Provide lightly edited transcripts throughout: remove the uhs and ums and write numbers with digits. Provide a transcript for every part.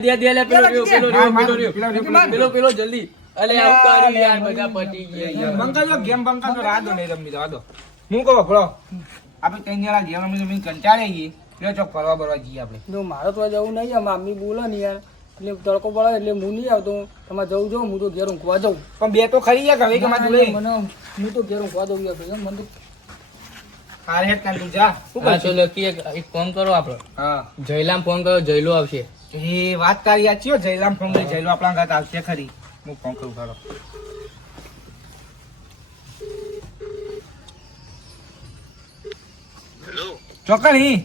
દે લે પેલો જલ્દી અલે આવકારી યાર બધા પટી ગયા બંકા ગેમ બંકા તો રાત નહીં રમી દો હું કહો ભળો આપણે ત્રણ જણા ગેમ રમી કંટાળી ગઈ એટલે ચોક ફરવા બરવા જઈએ આપણે જો મારે તો જવું નહીં આ મામી બોલે ને યાર એટલે તડકો પડે એટલે હું નહીં આવતો તમારે જવું જો હું તો ઘેર ઊંઘવા જાઉં પણ બે તો ખરી ગયા હવે કે મારે જોડે મને હું તો ઘેર ઊંઘવા દઉં યાર ભાઈ મને તો હારે હેડ કાઢ તું જા શું હા કરશું? ચલો કે એક ફોન કરો આપણો હા જયલામ ફોન કરો જયલો આવશે એ વાત તારી યાદ છે જયલામ ફોન કરી જયલો આપણા ઘાત આવશે ખરી હું ફોન કરું ખરો ચોકડી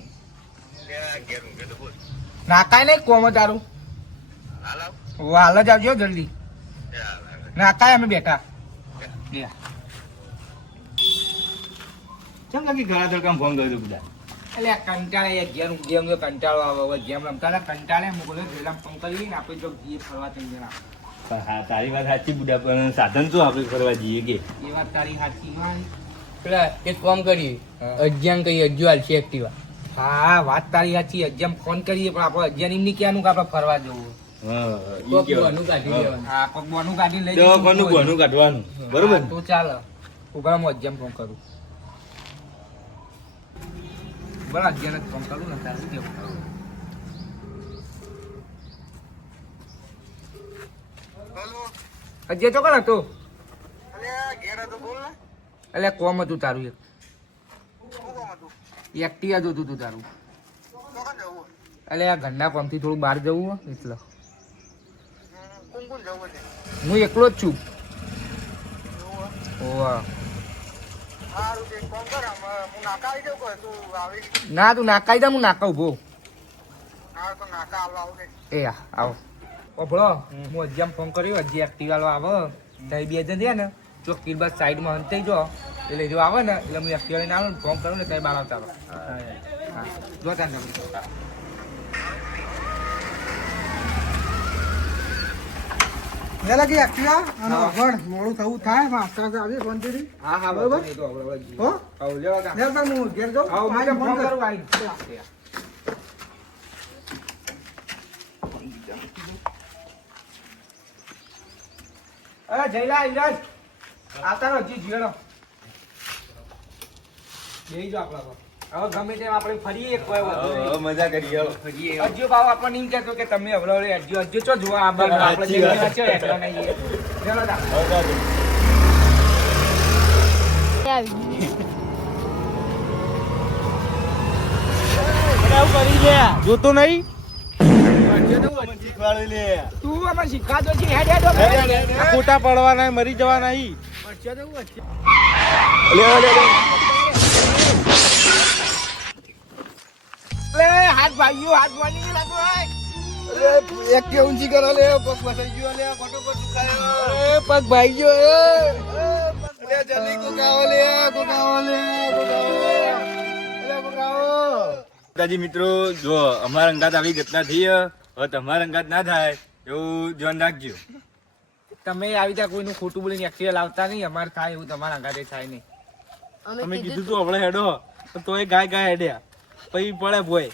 નાકાય નહીં કોમ તારું હાલ જ આવજો જલ્દી નાકાય અમે બેઠા ચમ લાગી ઘણા તડકામાં ફોન કર્યો બધા એટલે કંટાળે ગેમ ગેમ કંટાળો આવે ગેમ રમતા કંટાળે મોકલો જયલામ ફોન કરી ને આપણે જો જઈએ ફરવા ત્રણ જણા પણ હા તારી વાત સાચી બુડા પણ સાધન શું આપણે ફરવા જઈએ કે એ વાત તારી સાચી માં પેલા એક ફોન કરી અજ્ઞાન કઈ અજ્જુ હાલશે એક્ટિવા હા વાત તારી સાચી અજ્જામ ફોન કરીએ પણ આપણે અજ્જાન એમ નહીં કહેવાનું કે આપણે ફરવા જવું હા કોક બોનું કાઢી દેવાનું હા કોક બોનું કાઢી લઈ દવાખાનું ભણું કાઢવાનું બરોબર તો ચાલ ઉભા હું અજ્જામ ફોન કરું બરાબર અજ્જાન જ ફોન કરું ને તારું કેવું અજ્જે તો કોણ હતો એટલે કોમ હતું તારું એક એક્ટિવા જોતું તું તારું એટલે આ ઘરના કોમથી થોડું બહાર જવું હો એટલે હું એકલો જ છું ઓવા ના તું નાકાઈ દે હું નાકા ઉભો એ આવો ભળો હું અજ્જામ ફોન કર્યો હજી એક્ટિવા વાળો આવે ત્યાં બે જણ થયા ને ચોકીર બાદ સાઈડમાં અંતે જો એટલે જો આવે ને એટલે હું એક્ટિવા લઈને આવું ને ફોન કરું ને ત્યાં બાર આવતા હા જો ત્યાં લાગી એક્ટિવા અને આગળ મોડું થવું થાય પણ આસ્તે આસ્તે આવી શાંતિથી હા હા બરોબર. હો આવું લેવા તા. લે પણ હું ઘેર જાઉં આવો આજે મને ફોન ફોન કર કરું આઈ અરે જયલા ઇલાજ આવતા રહો હજી જીવડો બેહી જો આપણા પર. હવે ગમે તેમ આપણે ફરીએ એક કોઈ વાંધો નહીં. હવે મજા કરીએ અજ્જો બાવ આપણને એમ કહેતો કે તમે હવળો અજ્જો અજ્જો ચો જોવા આવવાનું આપણે સાચી વાત. જગ્યા છે એટલા નહીં ચાલો તા. જોતો નહીં તું આમાં શીખવાડો છે હેડ હેડ ખોટા પડવાના મરી જવાના નહીં લે હાથ ભાઈઓ હાથ ભાઈ લાગો એક કે ઊંચી કરો લે પગ ફસાઈ ગયો લે ફોટો પર સુકાયો પગ ભાઈ ગયો લે જલ્દી કોકાવો લે દાદાજી મિત્રો જો અમારા અંગાત આવી ઘટના થઈ હવે તમારા અંગાત ના થાય એવું ધ્યાન રાખજો તમે આવી ત્યાં કોઈનું ખોટું બોલીને એક્ટિવા લાવતા નહીં અમારે થાય એવું તમારા અંગાતે થાય નહીં અમે કીધું તું આપણે હેડો તો એ ગાય હેડ્યા પછી પડે ભોય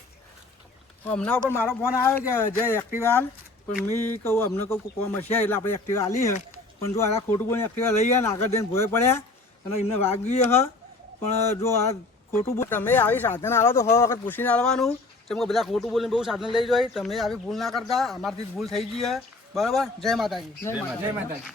હમણાં ઉપર મારો ફોન આવ્યો કે જય એક્ટિવા હાલ પણ મેં કહું અમને કહું કોમ હશે એટલે આપણે એક્ટિવા હાલી હે પણ જો આ ખોટું બોલીને એક્ટિવા લઈ ગયા ને આગળ જઈને ભોય પડ્યા અને એમને વાગ્યું હ પણ જો આ ખોટું બોલ તમે આવી સાધન આવો તો 100 વખત પૂછીને આવવાનું કેમ કે બધા ખોટું બોલીને બહુ સાધન લઈ જાય તમે આવી ભૂલ ના કરતા અમારથી ભૂલ થઈ ગઈ હે બરાબર જય માતાજી જય માતાજી